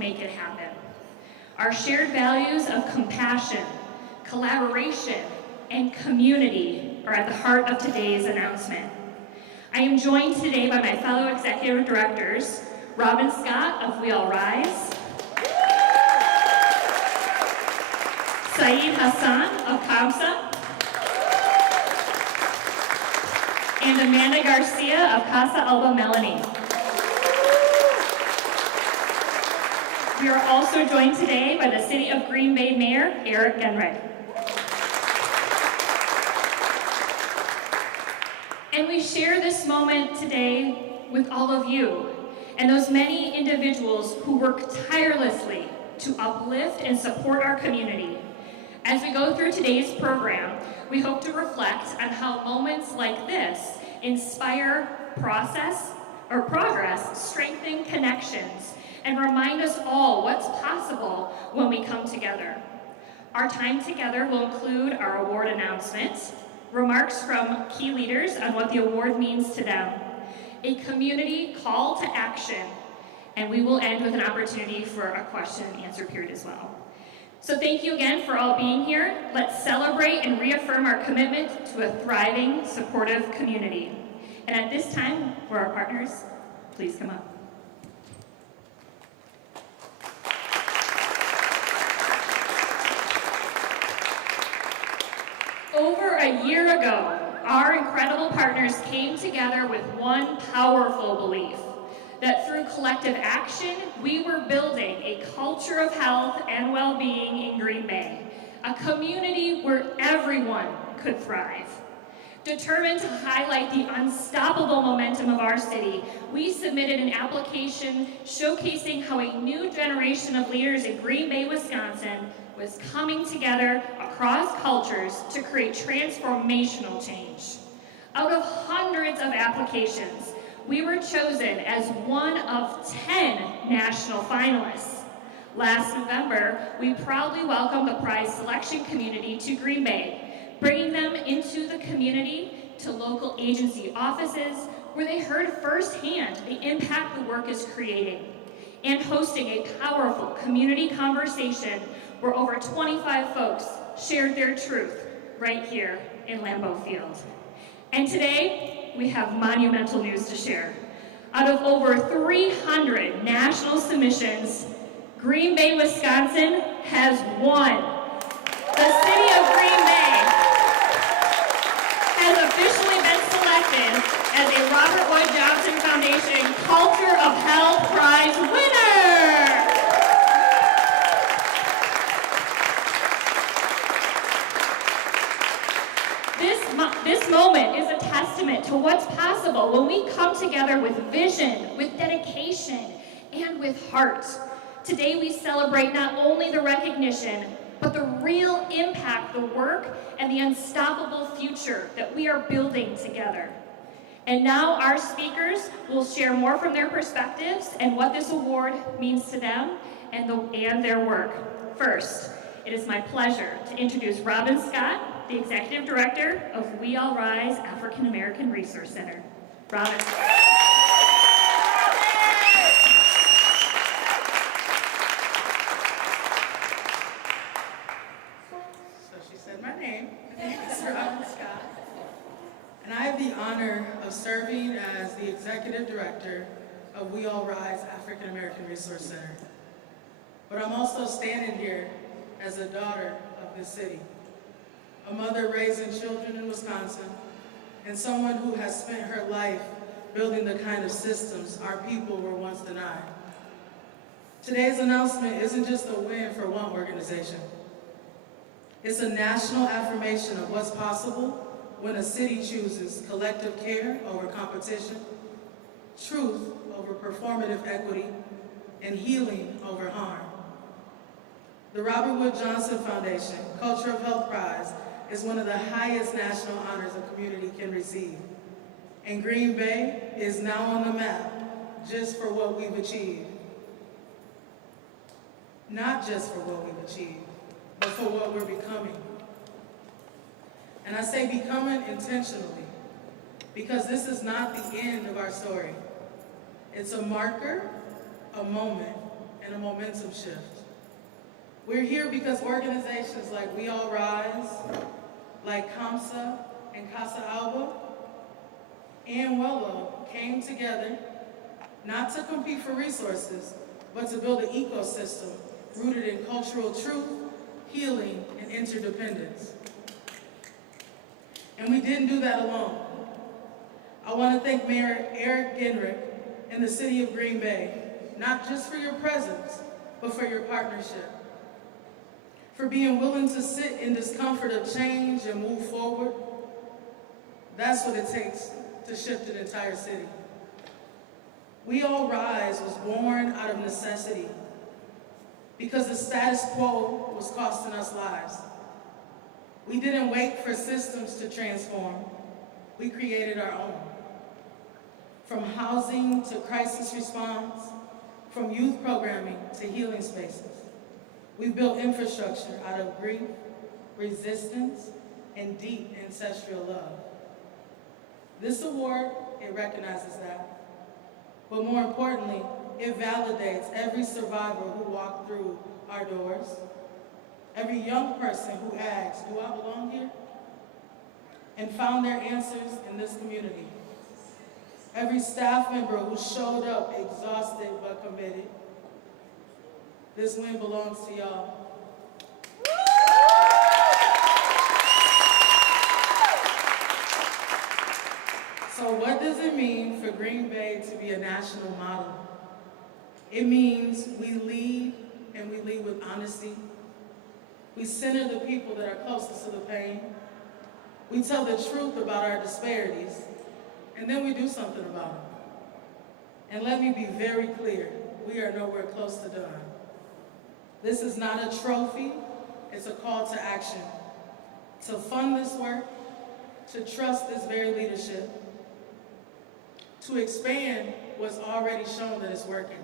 make it happen. Our shared values of compassion, collaboration, and community are at the heart of today's announcement. I am joined today by my fellow executive directors, Robin Scott of We All Rise, Saeed Hassan of CAMSA, and Amanda Garcia of Casa Alba Melanie. We are also joined today by the City of Green Bay Mayor, Eric Genrich. And we share this moment today with all of you and those many individuals who work tirelessly to uplift and support our community. As we go through today's program, we hope to reflect on how moments like this inspire progress, strengthen connections, and remind us all what's possible when we come together. Our time together will include our award announcements, remarks from key leaders on what the award means to them, a community call to action, and we will end with an opportunity for a question and answer period as well. So thank you again for all being here. Let's celebrate and reaffirm our commitment to a thriving, supportive community. And at this time, for our partners, please come up. Over a year ago, our incredible partners came together with one powerful belief, that through collective action, we were building a culture of health and well-being in Green Bay, a community where everyone could thrive. Determined to highlight the unstoppable momentum of our city, we submitted an application showcasing how a new generation of leaders in Green Bay, Wisconsin was coming together across cultures to create transformational change. Out of hundreds of applications, we were chosen as one of 10 national finalists. Last November, we proudly welcomed the prize selection community to Green Bay, bringing them into the community to local agency offices where they heard firsthand the impact the work is creating, and hosting a powerful community conversation where over 25 folks shared their truth right here in Lambeau Field. And today, we have monumental news to share. Out of over 300 national submissions, Green Bay, Wisconsin has won. The City of Green Bay has officially been selected as a Robert Wood Johnson Foundation Culture of Health Prize winner. This moment is a testament to what's possible when we come together with vision, with dedication, and with heart. Today we celebrate not only the recognition, but the real impact, the work, and the unstoppable future that we are building together. And now our speakers will share more from their perspectives and what this award means to them and their work. First, it is my pleasure to introduce Robin Scott, the Executive Director of We All Rise African American Resource Center. Robin. So she said my name. My name is Robin Scott. And I have the honor of serving as the Executive Director of We All Rise African American Resource Center. But I'm also standing here as a daughter of this city, a mother raising children in Wisconsin, and someone who has spent her life building the kind of systems our people were once denied. Today's announcement isn't just a win for one organization. It's a national affirmation of what's possible when a city chooses collective care over competition, truth over performative equity, and healing over harm. The Robert Wood Johnson Foundation Culture of Health Prize is one of the highest national honors a community can receive. And Green Bay is now on the map just for what we've achieved. Not just for what we've achieved, but for what we're becoming. And I say becoming intentionally, because this is not the end of our story. It's a marker, a moment, and a momentum shift. We're here because organizations like We All Rise, like CAMSA and Casa Alba, and WELLO came together not to compete for resources, but to build an ecosystem rooted in cultural truth, healing, and interdependence. And we didn't do that alone. I want to thank Mayor Eric Genrich and the City of Green Bay, not just for your presence, but for your partnership. For being willing to sit in discomfort of change and move forward. That's what it takes to shift an entire city. We All Rise was born out of necessity because the status quo was costing us lives. We didn't wait for systems to transform. We created our own. From housing to crisis response, from youth programming to healing spaces. We've built infrastructure out of grief, resistance, and deep ancestral love. This award, it recognizes that. But more importantly, it validates every survivor who walked through our doors, every young person who asked, do I belong here? And found their answers in this community. Every staff member who showed up exhausted but committed. This win belongs to y'all. So what does it mean for Green Bay to be a national model? It means we lead, and we lead with honesty. We center the people that are closest to the pain. We tell the truth about our disparities, and then we do something about it. And let me be very clear, we are nowhere close to done. This is not a trophy, it's a call to action. To fund this work, to trust this very leadership, to expand what's already shown that it's working.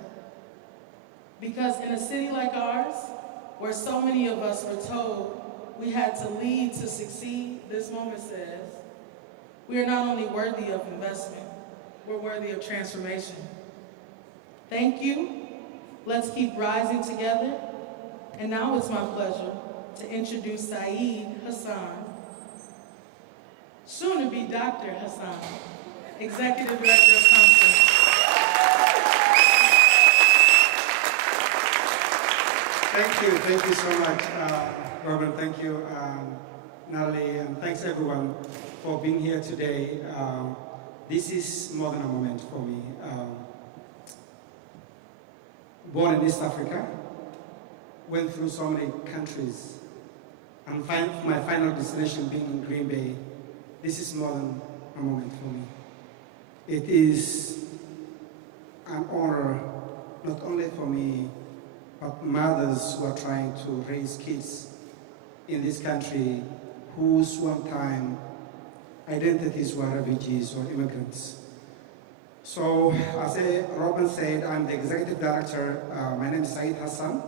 Because in a city like ours, where so many of us were told we had to lead to succeed, this moment says, we are not only worthy of investment, we're worthy of transformation. Thank you. Let's keep rising together. And now it's my pleasure to introduce Saeed Hassan, soon to be Dr. Hassan, Executive Director of CAMSA. Thank you so much, Robin. Thank you, Natalie, and thanks everyone for being here today. This is more than a moment for me. Born in East Africa, went through so many countries, and my final destination being in Green Bay. This is more than a moment for me. It is an honor, not only for me, but mothers who are trying to raise kids in this country whose one time identities were refugees or immigrants. So, as Robin said, I'm the executive director. My name is Saeed Hassan.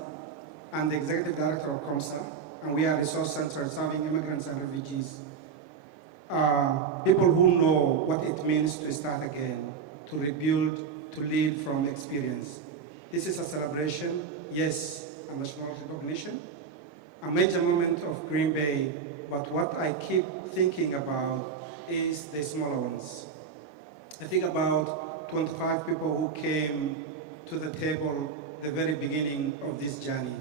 I'm the executive director of CAMSA, and we are a resource center serving immigrants and refugees. People who know what it means to start again, to rebuild, to lead from experience. This is a celebration, yes, a national recognition, a major moment of Green Bay, but what I keep thinking about is the smaller ones. I think about 25 people who came to the table at the very beginning of this journey,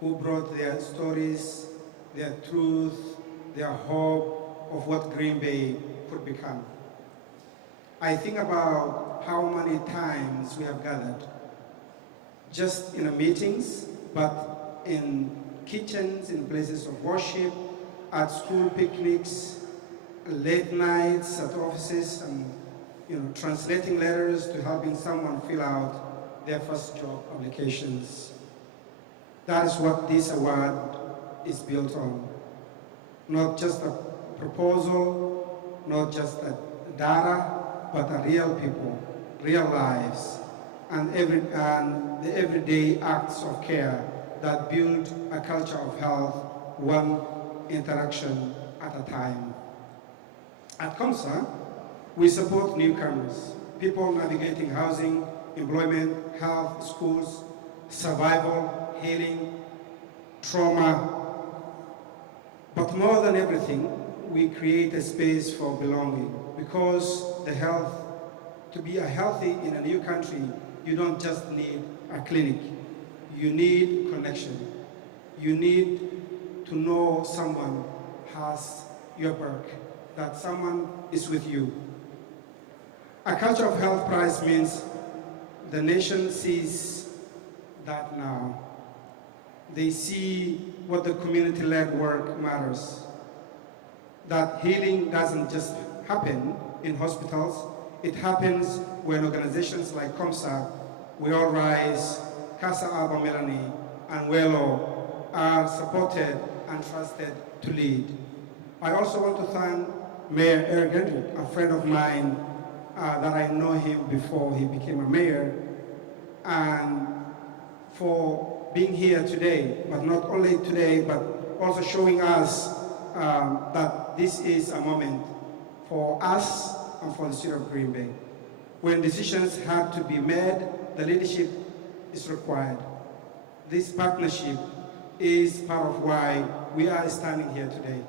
who brought their stories, their truth, their hope of what Green Bay could become. I think about how many times we have gathered, just in meetings, but in kitchens, in places of worship, at school picnics, late nights at offices, and translating letters to helping someone fill out their first job applications. That is what this award is built on. Not just a proposal, not just a data, but a real people, real lives, and the everyday acts of care that build a culture of health, one interaction at a time. At CAMSA, we support newcomers, people navigating housing, employment, health, schools, survival, healing, trauma. But more than everything, we create a space for belonging, because to be healthy in a new country, you don't just need a clinic. You need connection. You need to know someone has your back, that someone is with you. A culture of health prize means the nation sees that now. They see what the community-led work matters. That healing doesn't just happen in hospitals, it happens when organizations like COMSA, We All Rise, Casa Alba Melanie, and WELO are supported and trusted to lead. I also want to thank Mayor Eric Hendrick, a friend of mine that I know him before he became a mayor, and for being here today, but not only today, but also showing us that this is a moment for us and for the city of Green Bay. When decisions have to be made, the leadership is required. This partnership is part of why we are standing here today.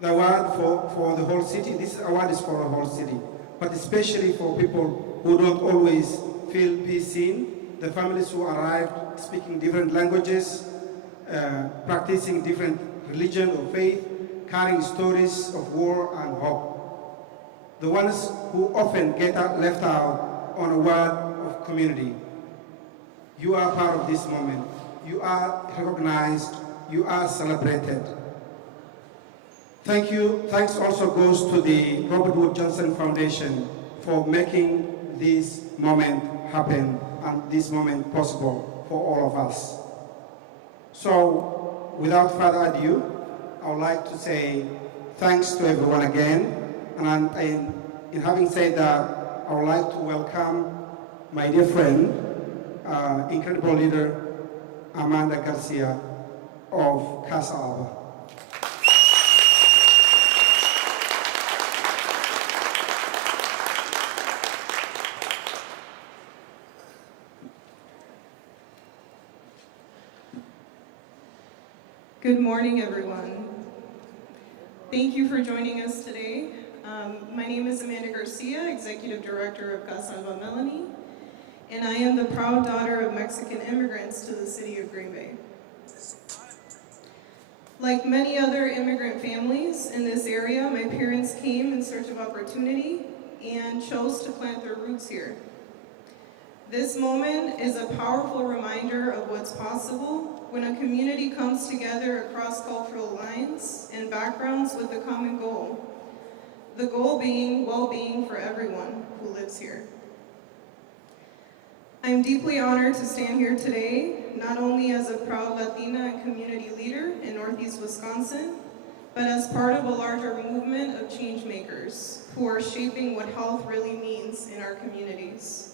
The award for the whole city, this award is for the whole city, but especially for people who don't always feel seen, the families who arrived speaking different languages, practicing different religion or faith, carrying stories of war and hope. The ones who often get left out on a word of community. You are part of this moment. You are recognized. You are celebrated. Thank you. Thanks also goes to the Robert Wood Johnson Foundation for making this moment happen and this moment possible for all of us. So, without further ado, I would like to say thanks to everyone again. And in having said that, I would like to welcome my dear friend, incredible leader, Amanda Garcia of Casa Alba. Good morning, everyone. Thank you for joining us today. My name is Amanda Garcia, Executive Director of Casa Alba Melanie, and I am the proud daughter of Mexican immigrants to the city of Green Bay. Like many other immigrant families in this area, my parents came in search of opportunity and chose to plant their roots here. This moment is a powerful reminder of what's possible when a community comes together across cultural lines and backgrounds with a common goal. The goal being well-being for everyone who lives here. I'm deeply honored to stand here today, not only as a proud Latina and community leader in Northeast Wisconsin, but as part of a larger movement of change makers who are shaping what health really means in our communities.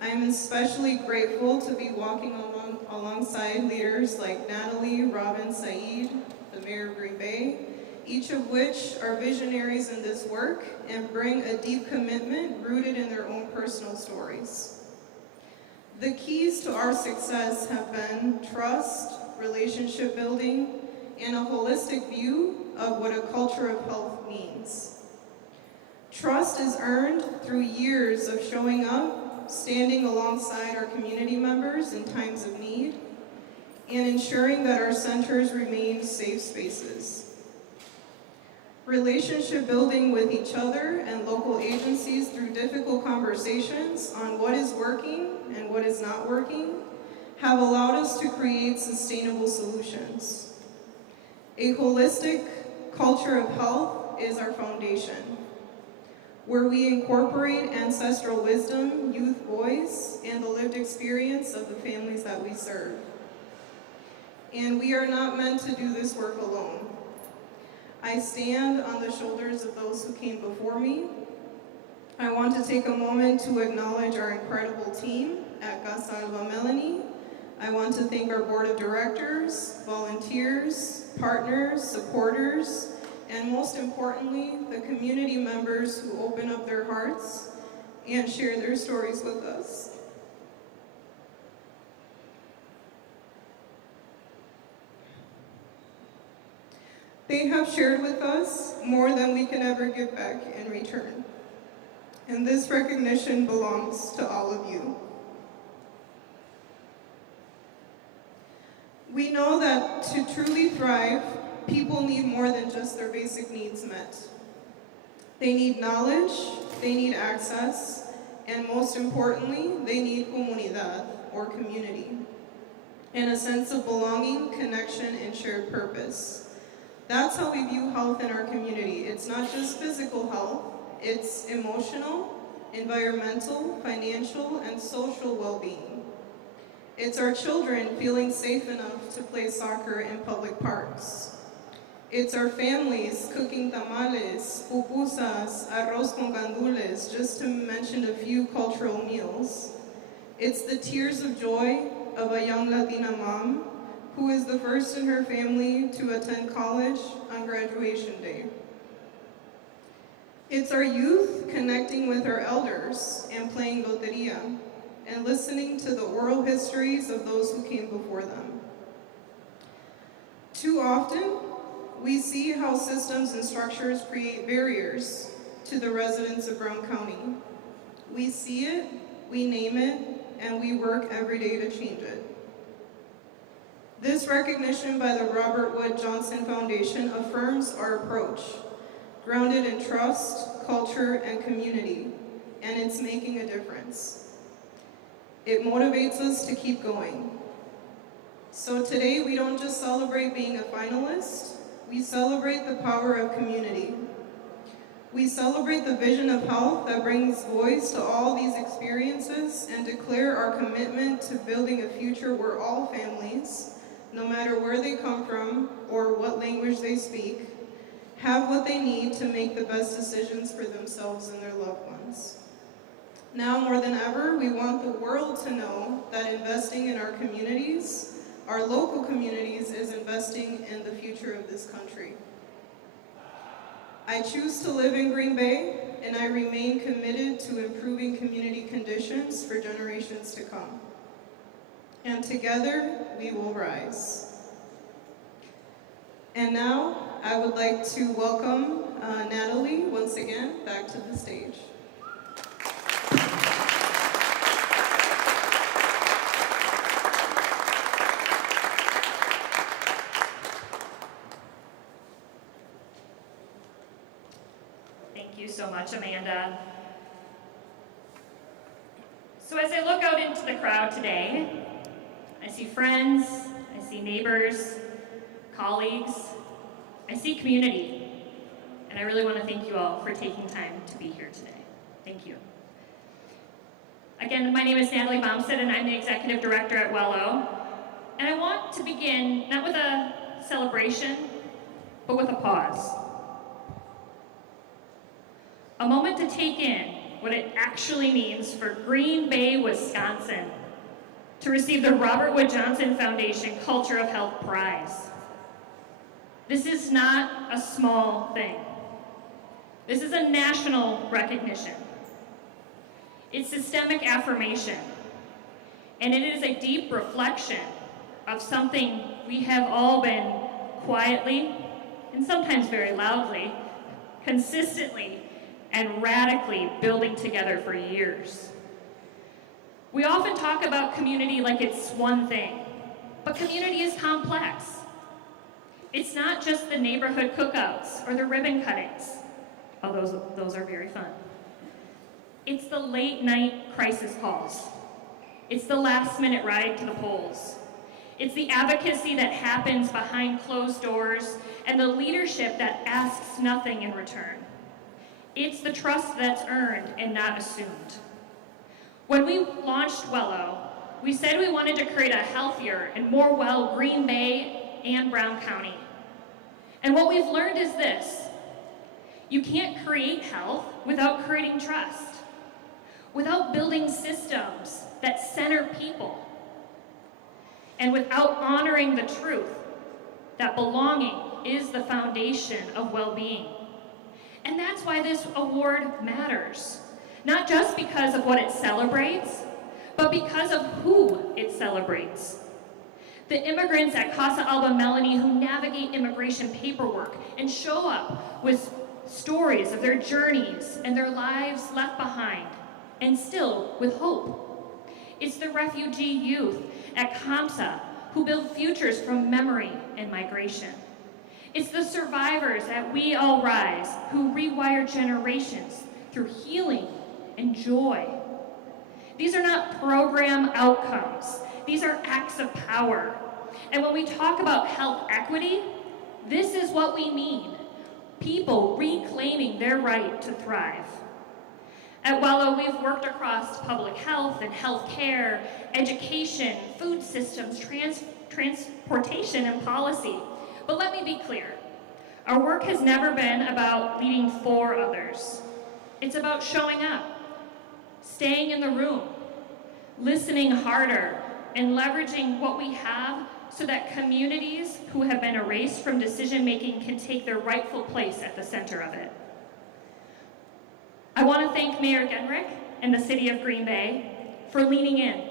I am especially grateful to be walking alongside leaders like Natalie, Robin, Saeed, the Mayor of Green Bay, each of which are visionaries in this work and bring a deep commitment rooted in their own personal stories. The keys to our success have been trust, relationship building, and a holistic view of what a culture of health means. Trust is earned through years of showing up, standing alongside our community members in times of need, and ensuring that our centers remain safe spaces. Relationship building with each other and local agencies through difficult conversations on what is working and what is not working have allowed us to create sustainable solutions. A holistic culture of health is our foundation, where we incorporate ancestral wisdom, youth voice, and the lived experience of the families that we serve. And we are not meant to do this work alone. I stand on the shoulders of those who came before me. I want to take a moment to acknowledge our incredible team at Casa Alba Melanie. I want to thank our board of directors, volunteers, partners, supporters, and most importantly, the community members who open up their hearts and share their stories with us. They have shared with us more than we can ever give back in return. And this recognition belongs to all of you. We know that to truly thrive, people need more than just their basic needs met. They need knowledge, they need access, and most importantly, they need comunidad, or community, and a sense of belonging, connection, and shared purpose. That's how we view health in our community. It's not just physical health, it's emotional, environmental, financial, and social well-being. It's our children feeling safe enough to play soccer in public parks. It's our families cooking tamales, pupusas, arroz con gandules, just to mention a few cultural meals. It's the tears of joy of a young Latina mom who is the first in her family to attend college on graduation day. It's our youth connecting with our elders and playing loteria and listening to the oral histories of those who came before them. Too often, we see how systems and structures create barriers to the residents of Brown County. We see it, we name it, and we work every day to change it. This recognition by the Robert Wood Johnson Foundation affirms our approach, grounded in trust, culture, and community, and it's making a difference. It motivates us to keep going. So today, we don't just celebrate being a finalist, we celebrate the power of community. We celebrate the vision of health that brings voice to all these experiences and declare our commitment to building a future where all families, no matter where they come from or what language they speak, have what they need to make the best decisions for themselves and their loved ones. Now more than ever, we want the world to know that investing in our communities, our local communities, is investing in the future of this country. I choose to live in Green Bay, and I remain committed to improving community conditions for generations to come. And together, we will rise. And now, I would like to welcome Natalie once again back to the stage. Thank you so much, Amanda. So as I look out into the crowd today, I see friends, I see neighbors, colleagues, I see community, and I really want to thank you all for taking time to be here today. Thank you. Again, my name is Natalie Baumstead, and I'm the Executive Director at WLO, and I want to begin not with a celebration, but with a pause. A moment to take in what it actually means for Green Bay, Wisconsin, to receive the Robert Wood Johnson Foundation Culture of Health Prize. This is not a small thing. This is a national recognition. It's systemic affirmation, and it is a deep reflection of something we have all been quietly, and sometimes very loudly, consistently and radically building together for years. We often talk about community like it's one thing, but community is complex. It's not just the neighborhood cookouts or the ribbon cuttings, although those are very fun. It's the late night crisis calls. It's the last minute ride to the polls. It's the advocacy that happens behind closed doors and the leadership that asks nothing in return. It's the trust that's earned and not assumed. When we launched WLO, we said we wanted to create a healthier and more well Green Bay and Brown County. And what we've learned is this: you can't create health without creating trust, without building systems that center people, and without honoring the truth that belonging is the foundation of well-being. And that's why this award matters, not just because of what it celebrates, but because of who it celebrates. The immigrants at Casa Alba Melanie who navigate immigration paperwork and show up with stories of their journeys and their lives left behind, and still with hope. It's the refugee youth at CAMSA who build futures from memory and migration. It's the survivors at We All Rise who rewire generations through healing and joy. These are not program outcomes. These are acts of power. And when we talk about health equity, this is what we mean. People reclaiming their right to thrive. At WLUK, we've worked across public health and healthcare, education, food systems, transportation, and policy. But let me be clear, our work has never been about leading for others. It's about showing up, staying in the room, listening harder, and leveraging what we have so that communities who have been erased from decision-making can take their rightful place at the center of it. I want to thank Mayor Genrich and the City of Green Bay for leaning in.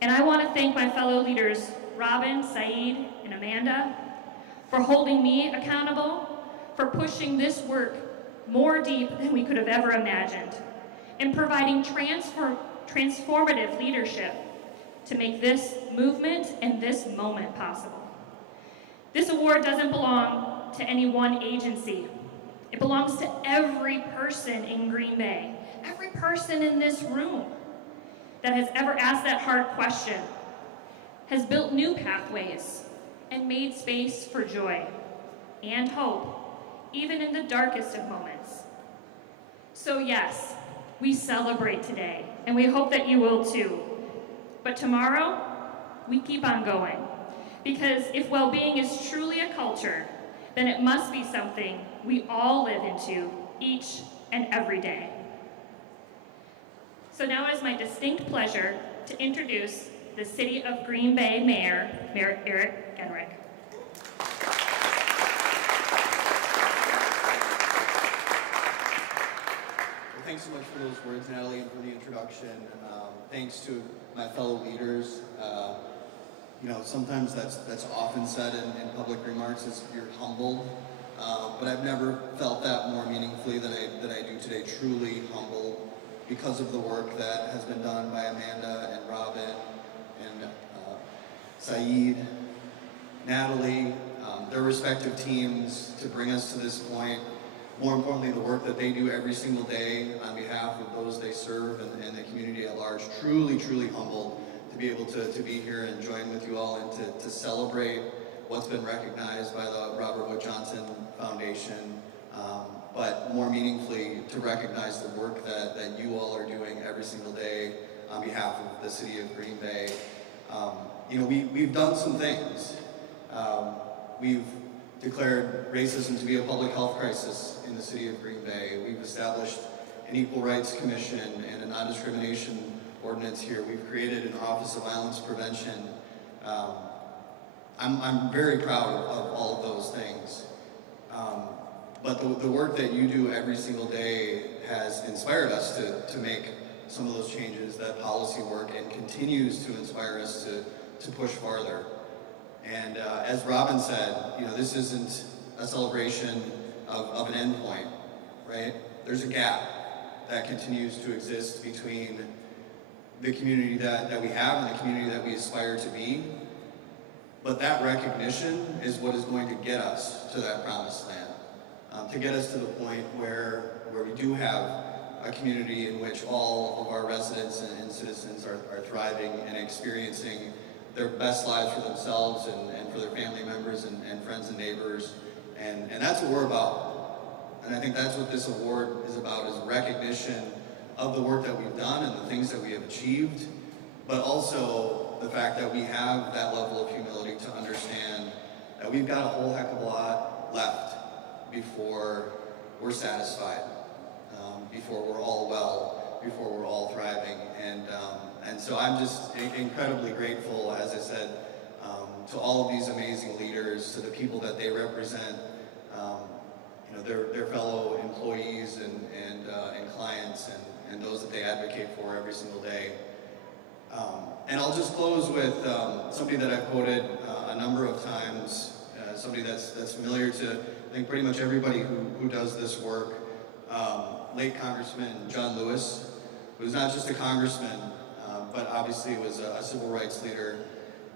And I want to thank my fellow leaders, Robin, Saeed, and Amanda, for holding me accountable, for pushing this work more deep than we could have ever imagined, and providing transformative leadership to make this movement and this moment possible. This award doesn't belong to any one agency. It belongs to every person in Green Bay, every person in this room that has ever asked that hard question, has built new pathways, and made space for joy and hope, even in the darkest of moments. So yes, we celebrate today, and we hope that you will too. But tomorrow, we keep on going. Because if well-being is truly a culture, then it must be something we all live into each and every day. So now it is my distinct pleasure to introduce the City of Green Bay Mayor, Mayor Eric Genrich. Well, thanks so much for those words, Natalie, and for the introduction. Thanks to my fellow leaders. You know, sometimes that's often said in public remarks is you're humbled, but I've never felt that more meaningfully than I do today. Truly humbled because of the work that has been done by Amanda and Robin and Saeed, Natalie, their respective teams to bring us to this point. More importantly, the work that they do every single day on behalf of those they serve and the community at large. Truly, truly humbled to be able to be here and join with you all and to celebrate what's been recognized by the Robert Wood Johnson Foundation, but more meaningfully to recognize the work that you all are doing every single day on behalf of the City of Green Bay. You know, we've done some things. We've declared racism to be a public health crisis in the City of Green Bay. We've established an Equal Rights Commission and a non-discrimination ordinance here. We've created an Office of Violence Prevention. I'm very proud of all of those things. But the work that you do every single day has inspired us to make some of those changes, that policy work, and continues to inspire us to push farther. And as Robin said, you know, this isn't a celebration of an endpoint, right? There's a gap that continues to exist between the community that we have and the community that we aspire to be. But that recognition is what is going to get us to that promised land, to get us to the point where we do have a community in which all of our residents and citizens are thriving and experiencing their best lives for themselves and for their family members and friends and neighbors. And that's what we're about. And I think that's what this award is about, is recognition of the work that we've done and the things that we have achieved, but also the fact that we have that level of humility to understand that we've got a whole heck of a lot left before we're satisfied, before we're all well, before we're all thriving. And so I'm just incredibly grateful, as I said, to all of these amazing leaders, to the people that they represent, you know, their fellow employees and clients and those that they advocate for every single day. And I'll just close with somebody that I've quoted a number of times, somebody that's familiar to, I think, pretty much everybody who does this work. Late Congressman John Lewis, who was not just a congressman, but obviously was a civil rights leader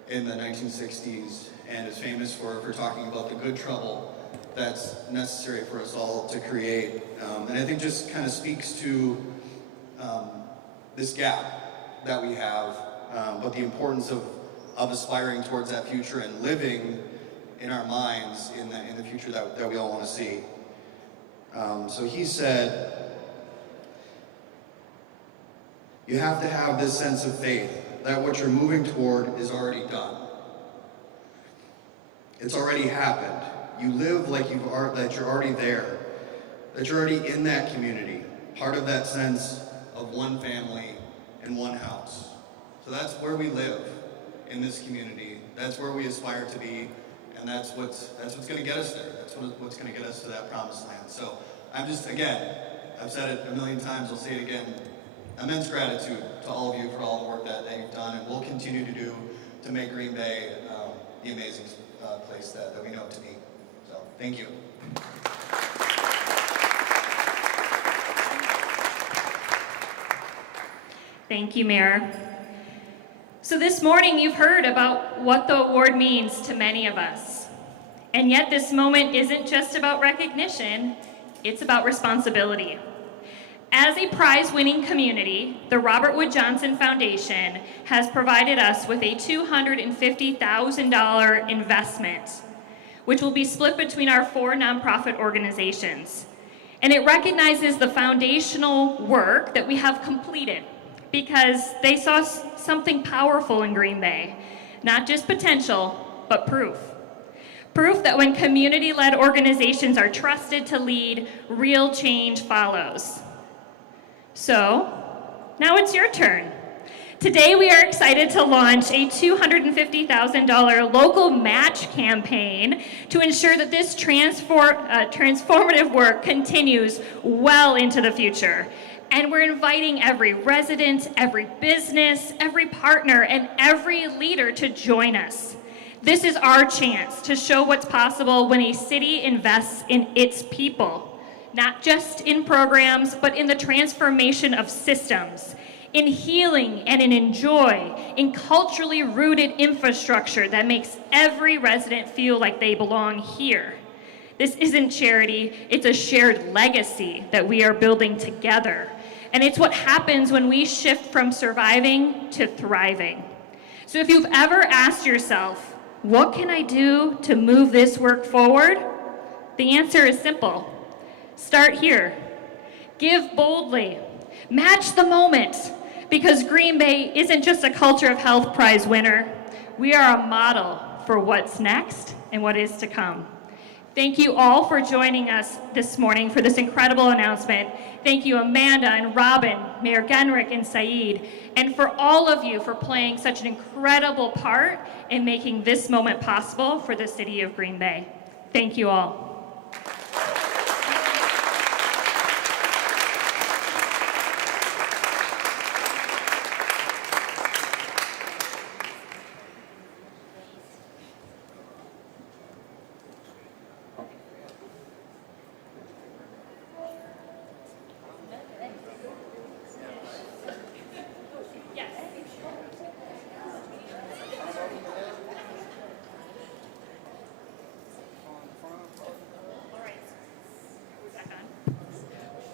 in the 1960s and is famous for talking about the good trouble that's necessary for us all to create. And I think just kind of speaks to this gap that we have, but the importance of aspiring towards that future and living in our minds in the future that we all want to see. So he said, you have to have this sense of faith that what you're moving toward is already done. It's already happened. You live like that you're already there, that you're already in that community, part of that sense of one family and one house. So that's where we live in this community. That's where we aspire to be, and that's what's going to get us there. That's what's going to get us to that promised land. So I'm just, again, I've said it a million times, I'll say it again, immense gratitude to all of you for all the work that you've done and will continue to do to make Green Bay the amazing place that we know it to be. So, thank you. Thank you, Mayor. So this morning you've heard about what the award means to many of us. And yet this moment isn't just about recognition, it's about responsibility. As a prize-winning community, the Robert Wood Johnson Foundation has provided us with a $250,000 investment, which will be split between our 4 nonprofit organizations. And it recognizes the foundational work that we have completed because they saw something powerful in Green Bay, not just potential, but proof. Proof that when community-led organizations are trusted to lead, real change follows. So, now it's your turn. Today we are excited to launch a $250,000 local match campaign to ensure that this transformative work continues well into the future. And we're inviting every resident, every business, every partner, and every leader to join us. This is our chance to show what's possible when a city invests in its people. Not just in programs, but in the transformation of systems, in healing and in joy, in culturally rooted infrastructure that makes every resident feel like they belong here. This isn't charity, it's a shared legacy that we are building together. And it's what happens when we shift from surviving to thriving. So if you've ever asked yourself, what can I do to move this work forward? The answer is simple. Start here. Give boldly. Match the moment. Because Green Bay isn't just a Culture of Health Prize winner. We are a model for what's next and what is to come. Thank you all for joining us this morning for this incredible announcement. Thank you, Amanda and Robin, Mayor Genrich and Saeed, and for all of you for playing such an incredible part in making this moment possible for the city of Green Bay. Thank you all.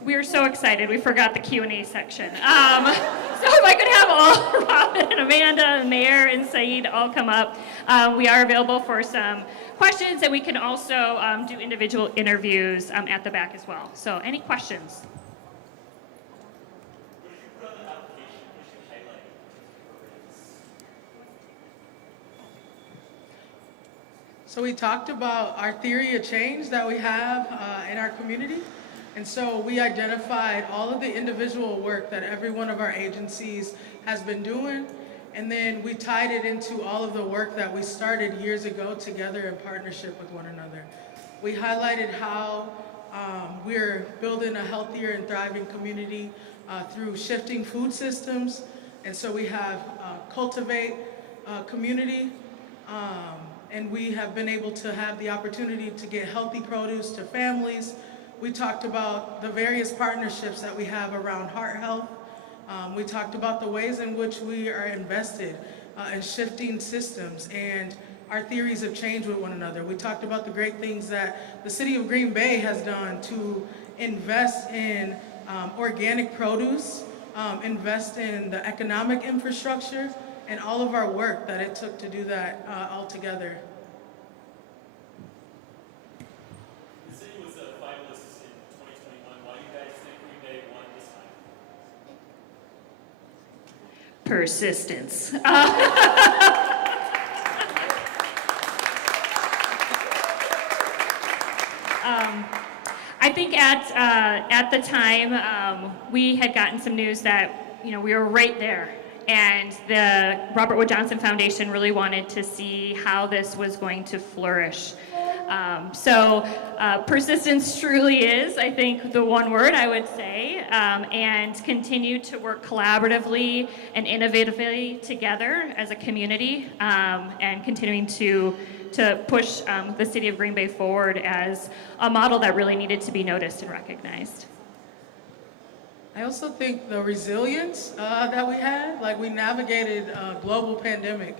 We are so excited, we forgot the Q&A section. So if I could have all Robin and Amanda and Mayor and Saeed all come up. We are available for some questions, and we can also do individual interviews at the back as well. So any questions? So we talked about our theory of change that we have in our community. And so we identified all of the individual work that every one of our agencies has been doing. And then we tied it into all of the work that we started years ago together in partnership with one another. We highlighted how we're building a healthier and thriving community through shifting food systems, And so we have Cultivate Community, and we have been able to have the opportunity to get healthy produce to families. We talked about the various partnerships that we have around heart health. We talked about the ways in which we are invested in shifting systems and our theories of change with one another. We talked about the great things that the city of Green Bay has done to invest in organic produce, invest in the economic infrastructure, and all of our work that it took to do that all together. The city was a finalist in 2021. Why do you guys think Green Bay won this time? Persistence. I think at the time we had gotten some news that we were right there, and the Robert Wood Johnson Foundation really wanted to see how this was going to flourish. So persistence truly is, I think, the one word I would say, and continue to work collaboratively and innovatively together as a community, and continuing to push the city of Green Bay forward as a model that really needed to be noticed and recognized. I also think the resilience that we had, like we navigated a global pandemic,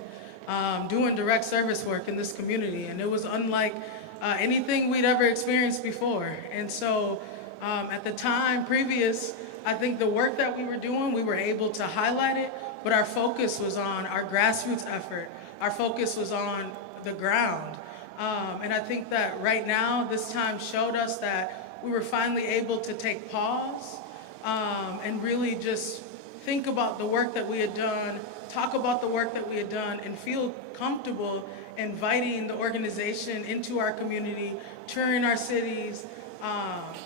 doing direct service work in this community, and it was unlike anything we'd ever experienced before. And so at the time previous, I think the work that we were doing, we were able to highlight it, but our focus was on our grassroots effort. Our focus was on the ground. And I think that right now, this time showed us that we were finally able to take pause and really just think about the work that we had done, talk about the work that we had done, and feel comfortable inviting the organization into our community, touring our cities,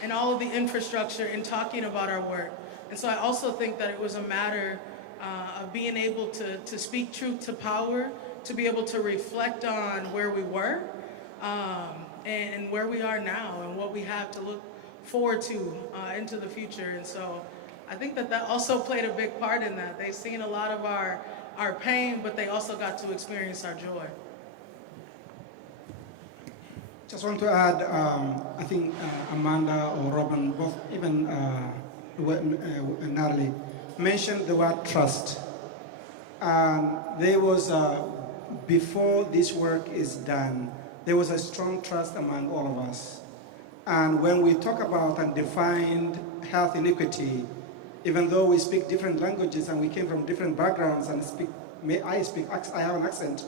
and all of the infrastructure, and talking about our work. And so I also think that it was a matter of being able to speak truth to power, to be able to reflect on where we were and where we are now, and what we have to look forward to into the future. And so I think that also played a big part in that. They've seen a lot of our pain, but they also got to experience our joy. Just want to add, I think Amanda or Robin, both, even Natalie, mentioned the word trust. And there was, before this work is done, there was a strong trust among all of us. And when we talk about and define health inequity, even though we speak different languages and we came from different backgrounds and I have an accent,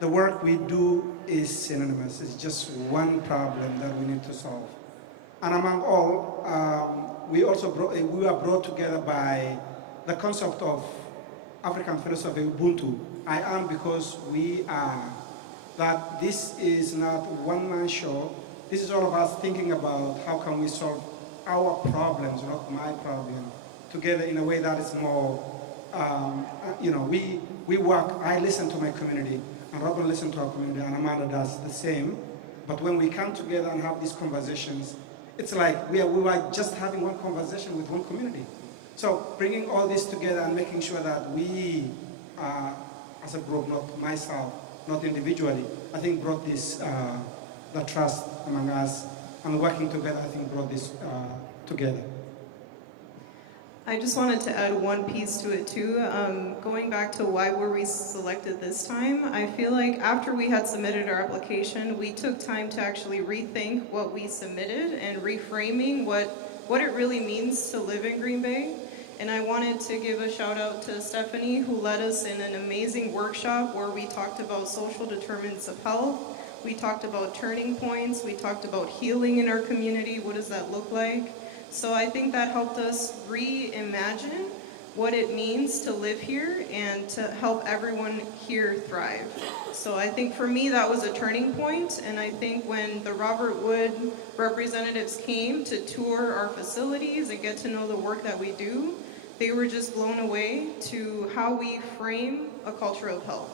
the work we do is synonymous. It's just one problem that we need to solve. And among all, we were brought together by the concept of African philosophy, Ubuntu. I am because we are. That this is not one-man show. This is all of us thinking about how can we solve our problems, not my problem, together in a way that is more, we work, I listen to my community, and Robin listens to our community, and Amanda does the same. But when we come together and have these conversations, it's like we were just having one conversation with one community. So bringing all this together and making sure that we, as a group, not myself, not individually, I think brought this, the trust among us, and working together, I think brought this together. I just wanted to add one piece to it too. Going back to why were we selected this time, I feel like after we had submitted our application, we took time to actually rethink what we submitted and reframing what it really means to live in Green Bay. And I wanted to give a shout out to Stephanie, who led us in an amazing workshop where we talked about social determinants of health. We talked about turning points. We talked about healing in our community. What does that look like? So I think that helped us reimagine what it means to live here and to help everyone here thrive. So I think for me that was a turning point, and I think when the Robert Wood representatives came to tour our facilities and get to know the work that we do, they were just blown away to how we frame a culture of health.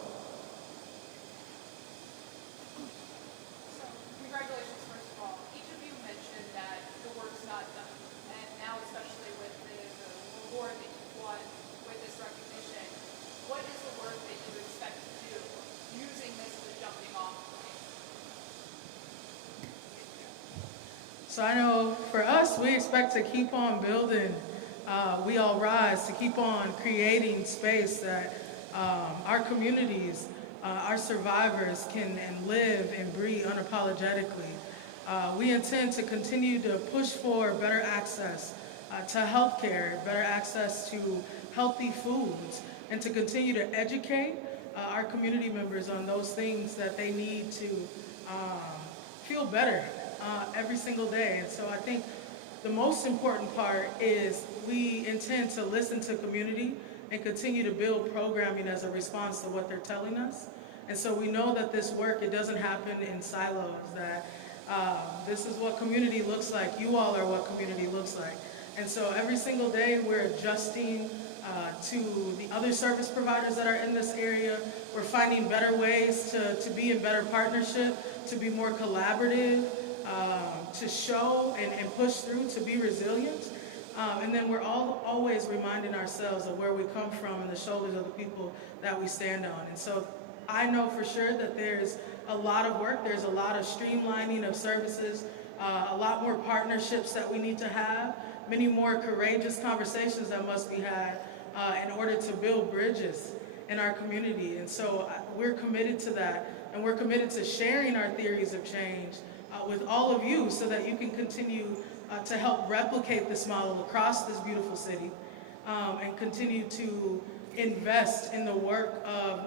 So, congratulations, first of all. Each of you mentioned that the work's not done. And now, especially with the award that you won with this recognition, So I know for us, we expect to keep on building We All Rise, to keep on creating space that our communities, our survivors can live and breathe unapologetically. We intend to continue to push for better access to healthcare, better access to healthy foods, and to continue to educate our community members on those things that they need to feel better every single day. And so I think the most important part is we intend to listen to community and continue to build programming as a response to what they're telling us. And so we know that this work, it doesn't happen in silos, that this is what community looks like. You all are what community looks like. And so every single day we're adjusting to the other service providers that are in this area. We're finding better ways to be in better partnership, to be more collaborative, to show and push through, to be resilient. And then we're always reminding ourselves of where we come from and the shoulders of the people that we stand on. And so I know for sure that there's a lot of work, there's a lot of streamlining of services, a lot more partnerships that we need to have, many more courageous conversations that must be had in order to build bridges in our community. And so we're committed to that, and we're committed to sharing our theories of change with all of you so that you can continue to help replicate this model across this beautiful city and continue to invest in the work of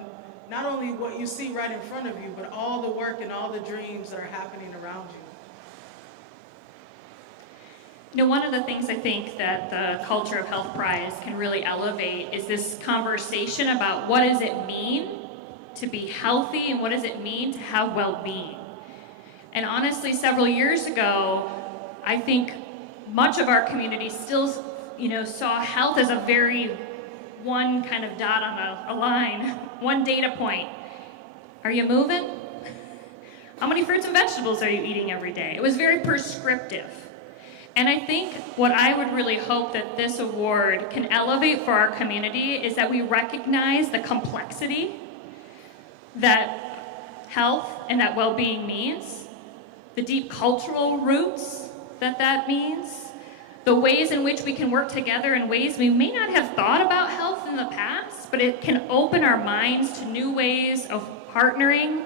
not only what you see right in front of you, but all the work and all the dreams that are happening around you. You know, one of the things I think that the Culture of Health Prize can really elevate is this conversation about what does it mean to be healthy and what does it mean to have well-being. And honestly, several years ago, I think much of our community still, saw health as a very one kind of dot on a line, one data point. Are you moving? How many fruits and vegetables are you eating every day? It was very prescriptive. And I think what I would really hope that this award can elevate for our community is that we recognize the complexity that health and that well-being means, the deep cultural roots that means, the ways in which we can work together in ways we may not have thought about health in the past, but it can open our minds to new ways of partnering,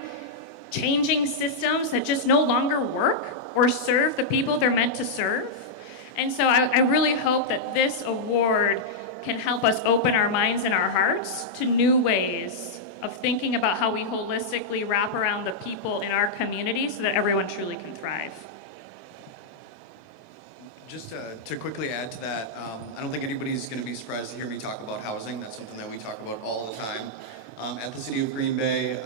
changing systems that just no longer work or serve the people they're meant to serve. And so I really hope that this award can help us open our minds and our hearts to new ways of thinking about how we holistically wrap around the people in our community so that everyone truly can thrive. Just to quickly add to that, I don't think anybody's going to be surprised to hear me talk about housing. That's something that we talk about all the time at the City of Green Bay.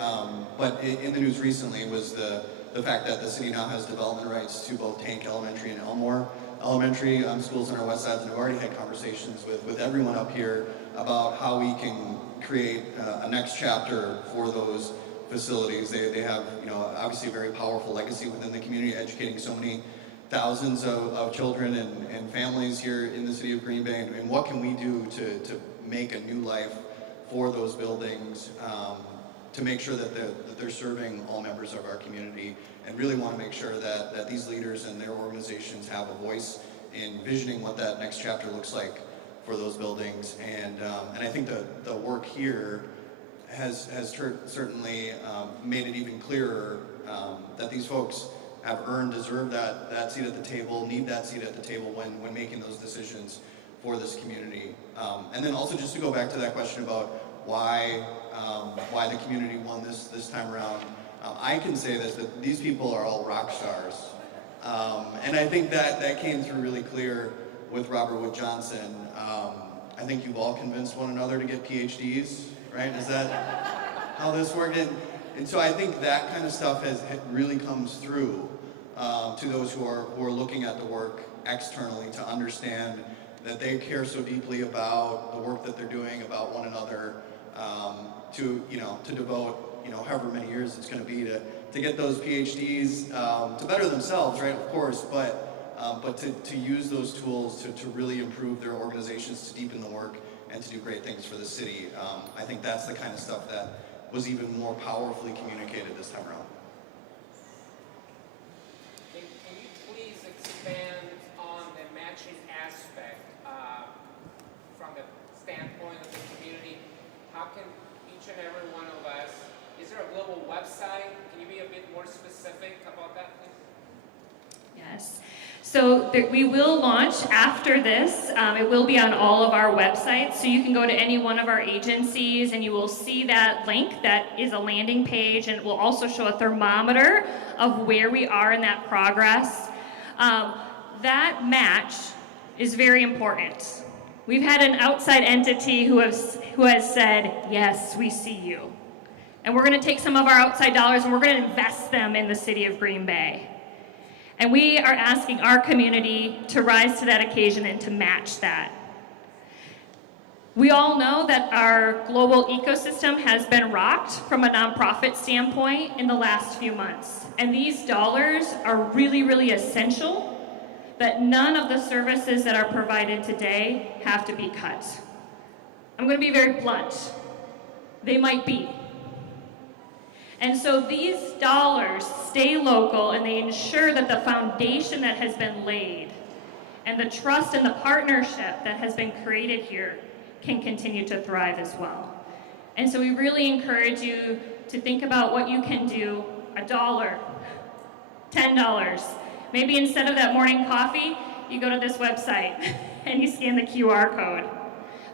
But in the news recently was the fact that the city now has development rights to both Tank Elementary and Elmore Elementary schools on our west side. And I've already had conversations with everyone up here about how we can create a next chapter for those facilities. They have, obviously a very powerful legacy within the community, educating so many thousands of children and families here in the city of Green Bay, and what can we do to make a new life for those buildings, to make sure that they're serving all members of our community, and really want to make sure that these leaders and their organizations have a voice in visioning what that next chapter looks like for those buildings. And I think the work here has certainly made it even clearer that these folks have earned, deserve that seat at the table, need that seat at the table when making those decisions for this community. And then also just to go back to that question about why the community won this time around, I can say this, that these people are all rock stars. And I think that came through really clear with Robert Wood Johnson. I think you've all convinced one another to get PhDs, right? Is that how this worked? And so I think that kind of stuff really comes through to those who are looking at the work externally, to understand that they care so deeply about the work that they're doing, about one another, to devote however many years it's going to be to get those PhDs to better themselves, right? Of course, but to use those tools to really improve their organizations, to deepen the work, and to do great things for the city. I think that's the kind of stuff that was even more powerfully communicated this time around. Can you please expand each and every one of us. Is there a global website? Can you be a bit more specific about that, please? Yes. So we will launch after this. It will be on all of our websites. So you can go to any one of our agencies and you will see that link. That is a landing page, and it will also show a thermometer of where we are in that progress. That match is very important. We've had an outside entity who has said, yes, we see you. And we're going to take some of our outside dollars and we're going to invest them in the city of Green Bay. And we are asking our community to rise to that occasion and to match that. We all know that our global ecosystem has been rocked from a nonprofit standpoint in the last few months. And these dollars are really, really essential that none of the services that are provided today have to be cut. I'm going to be very blunt. They might be. And so these dollars stay local and they ensure that the foundation that has been laid and the trust and the partnership that has been created here can continue to thrive as well. And so we really encourage you to think about what you can do. $1, $10. Maybe instead of that morning coffee, you go to this website and you scan the QR code.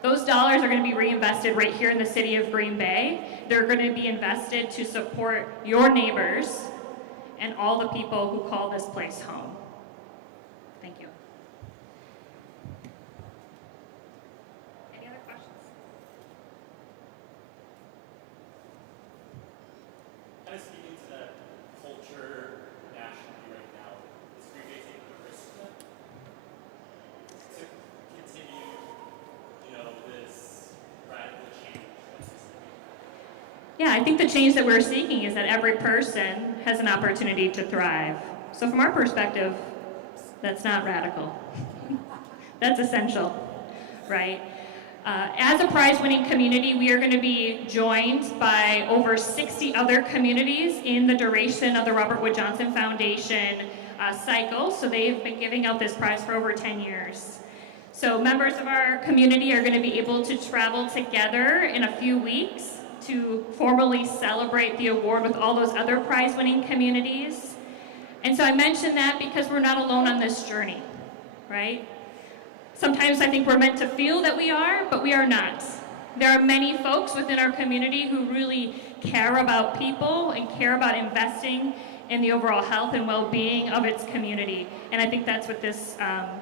Those dollars are going to be reinvested right here in the city of Green Bay. They're going to be invested to support your neighbors and all the people who call this place home. Thank you. Any other questions? Kind of speaking to that culture nationally right now, is Green Bay taking the risk to continue, this radical change? Yeah, I think the change that we're seeking is that every person has an opportunity to thrive. So from our perspective, that's not radical. That's essential, right? As a prize-winning community, we are going to be joined by over 60 other communities in the duration of the Robert Wood Johnson Foundation cycle. So they've been giving out this prize for over 10 years. So members of our community are going to be able to travel together in a few weeks to formally celebrate the award with all those other prize-winning communities. And so I mention that because we're not alone on this journey, right? Sometimes I think we're meant to feel that we are, but we are not. There are many folks within our community who really care about people and care about investing in the overall health and well-being of its community. And I think that's what this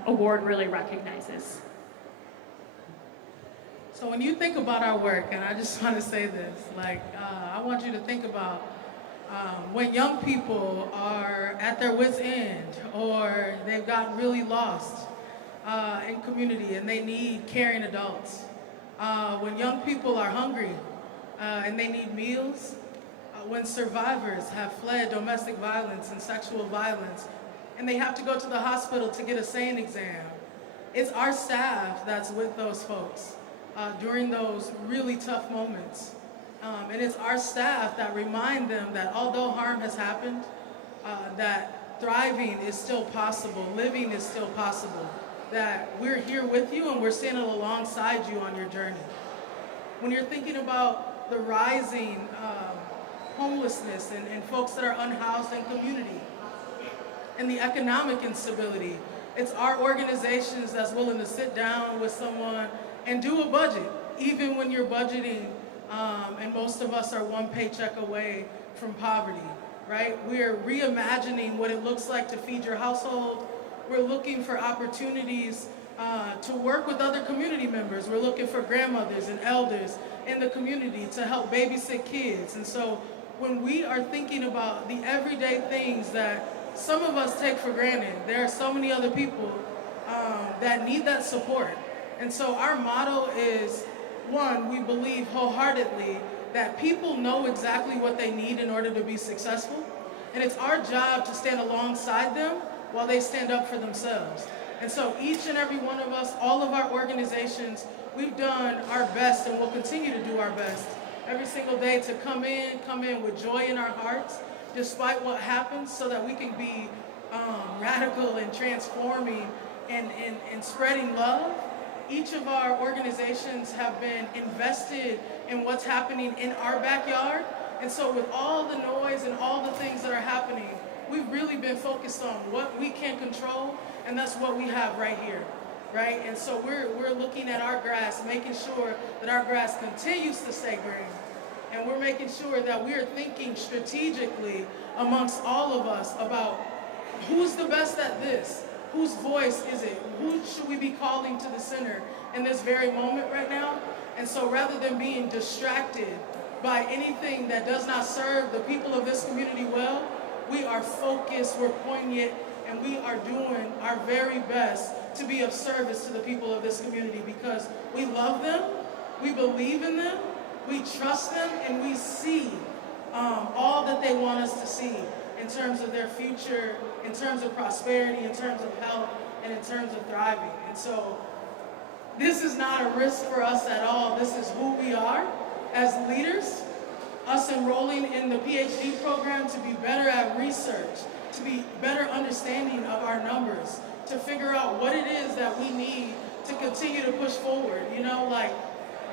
award really recognizes. So when you think about our work, and I just want to say this, I want you to think about when young people are at their wit's end or they've gotten really lost in community and they need caring adults. When young people are hungry and they need meals. When survivors have fled domestic violence and sexual violence and they have to go to the hospital to get a SANE exam. It's our staff that's with those folks during those really tough moments. And it's our staff that remind them that although harm has happened, that thriving is still possible, living is still possible, that we're here with you and we're standing alongside you on your journey. When you're thinking about the rising homelessness and folks that are unhoused in community and the economic instability, it's our organizations that's willing to sit down with someone and do a budget, even when you're budgeting, and most of us are one paycheck away from poverty, right? We're reimagining what it looks like to feed your household. We're looking for opportunities to work with other community members. We're looking for grandmothers and elders in the community to help babysit kids. And so when we are thinking about the everyday things that some of us take for granted, there are so many other people that need that support. And so our motto is, one, we believe wholeheartedly that people know exactly what they need in order to be successful. And it's our job to stand alongside them while they stand up for themselves. And so each and every one of us, all of our organizations, we've done our best and will continue to do our best every single day to come in with joy in our hearts, despite what happens, so that we can be radical and transforming and spreading love each of our organizations have been invested in what's happening in our backyard. And so with all the noise and all the things that are happening, we've really been focused on what we can control, and that's what we have right here, right? And so we're looking at our grass, making sure that our grass continues to stay green. And we're making sure that we're thinking strategically amongst all of us about who's the best at this? Whose voice is it? Who should we be calling to the center in this very moment right now? And so rather than being distracted by anything that does not serve the people of this community well, we are focused, we're poignant, and we are doing our very best to be of service to the people of this community because we love them, we believe in them, we trust them, and we see all that they want us to see in terms of their future, in terms of prosperity, in terms of health, and in terms of thriving. And so this is not a risk for us at all. This is who we are as leaders, us enrolling in the PhD program to be better at research, to be better understanding of our numbers, to figure out what it is that we need to continue to push forward. You know, like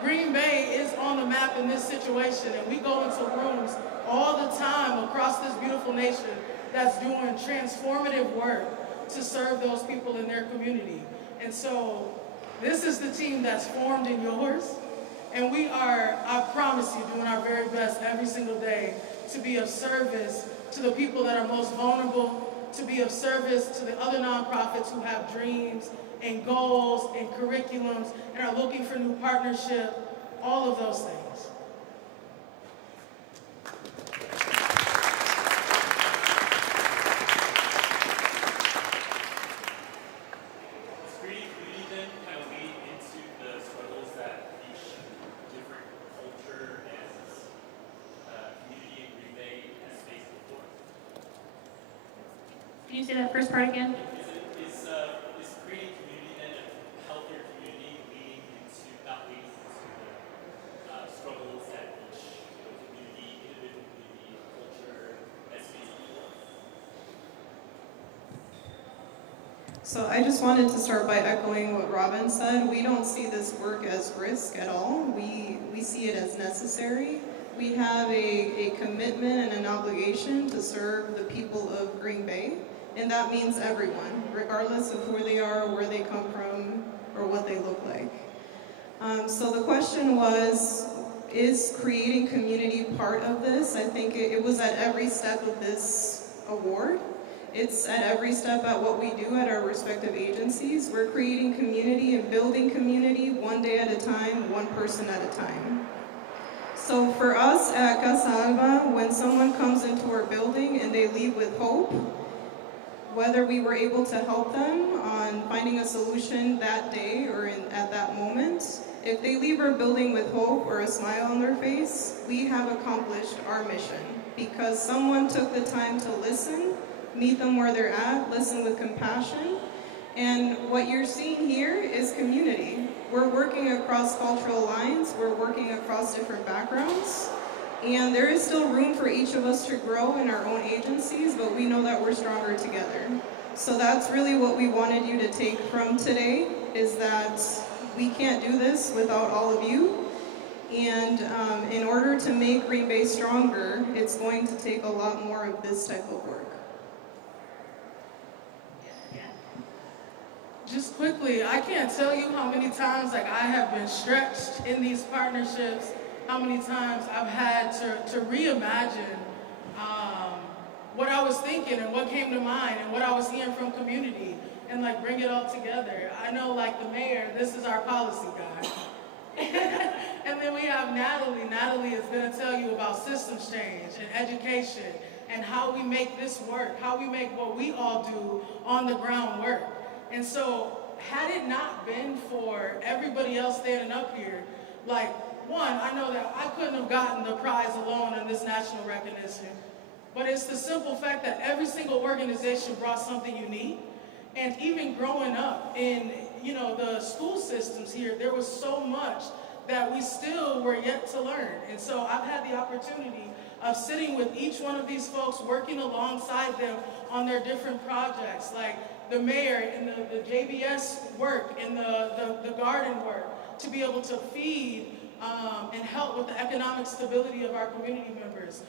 Green Bay is on the map in this situation, and we go into rooms all the time across this beautiful nation that's doing transformative work to serve those people in their community. And so this is the team that's formed in yours, and we are, I promise you, doing our very best every single day to be of service to the people that are most vulnerable, to be of service to the other nonprofits who have dreams and goals and curriculums and are looking for new partnership, all of those things. Can you say that first part again? Is creating community and a healthier community leading into, not leading into the struggles that each community, individual community, culture has faced before? So I just wanted to start by echoing what Robin said. We don't see this work as risk at all. We see it as necessary. We have a commitment and an obligation to serve the people of Green Bay. And that means everyone, regardless of who they are, where they come from, or what they look like. So the question was, is creating community part of this? I think it was at every step of this award. It's at every step at what we do at our respective agencies. We're creating community and building community one day at a time, one person at a time. So for us at Casa Alba, when someone comes into our building and they leave with hope, whether we were able to help them on finding a solution that day or at that moment, if they leave our building with hope or a smile on their face, we have accomplished our mission because someone took the time to listen, meet them where they're at, listen with compassion. And what you're seeing here is community. We're working across cultural lines, we're working across different backgrounds, and there is still room for each of us to grow in our own agencies, but we know that we're stronger together. So that's really what we wanted you to take from today, is that we can't do this without all of you. And in order to make Green Bay stronger, it's going to take a lot more of this type of work. Just quickly, I can't tell you how many times I have been stretched in these partnerships, how many times I've had to reimagine what I was thinking and what came to mind and what I was hearing from community and bring it all together. I know the mayor, this is our policy guy. And then we have Natalie. Natalie is going to tell you about systems change and education and how we make this work, how we make what we all do on the ground work. And so, had it not been for everybody else standing up here, one, I know that I couldn't have gotten the prize alone in this national recognition, but it's the simple fact that every single organization brought something unique. And even growing up in, the school systems here, there was so much that we still were yet to learn. And so I've had the opportunity of sitting with each one of these folks, working alongside them on their different projects. the mayor and the JBS work and the garden work to be able to feed and help with the economic stability of our community members.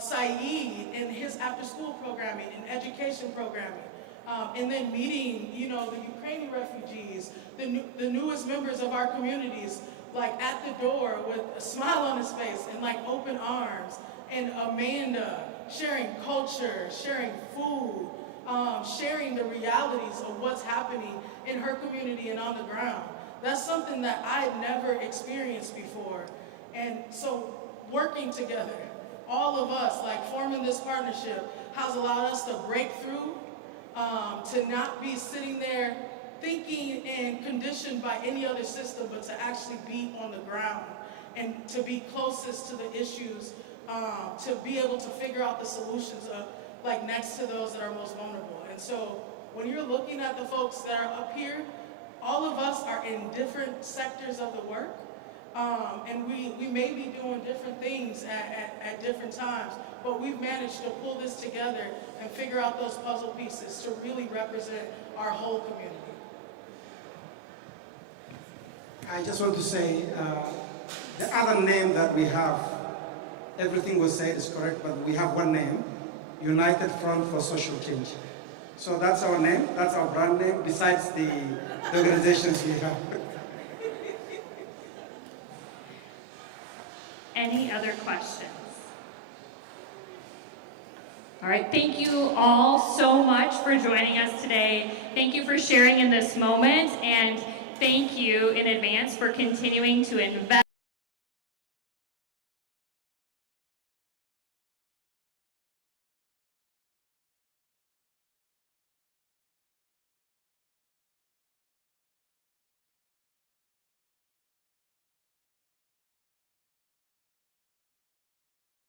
Saeed and his after-school programming and education programming. And then meeting, you know, the Ukrainian refugees, the newest members of our communities, like at the door with a smile on his face and like open arms. And Amanda sharing culture, sharing food, sharing the realities of what's happening in her community and on the ground. That's something that I had never experienced before. And so working together, all of us, like forming this partnership, has allowed us to break through, to not be sitting there thinking and conditioned by any other system, but to actually be on the ground and to be closest to the issues, to be able to figure out the solutions like next to those that are most vulnerable. And so when you're looking at the folks that are up here, all of us are in different sectors of the work, and we may be doing different things at different times, but we've managed to pull this together and figure out those puzzle pieces to really represent our whole community. I just want to say, the other name that we have, everything was said is correct, but we have one name, United Front for Social Change. So that's our name, that's our brand name, besides the organizations we have. Any other questions? All right, thank you all so much for joining us today. Thank you for sharing in this moment, and thank you in advance for continuing to invest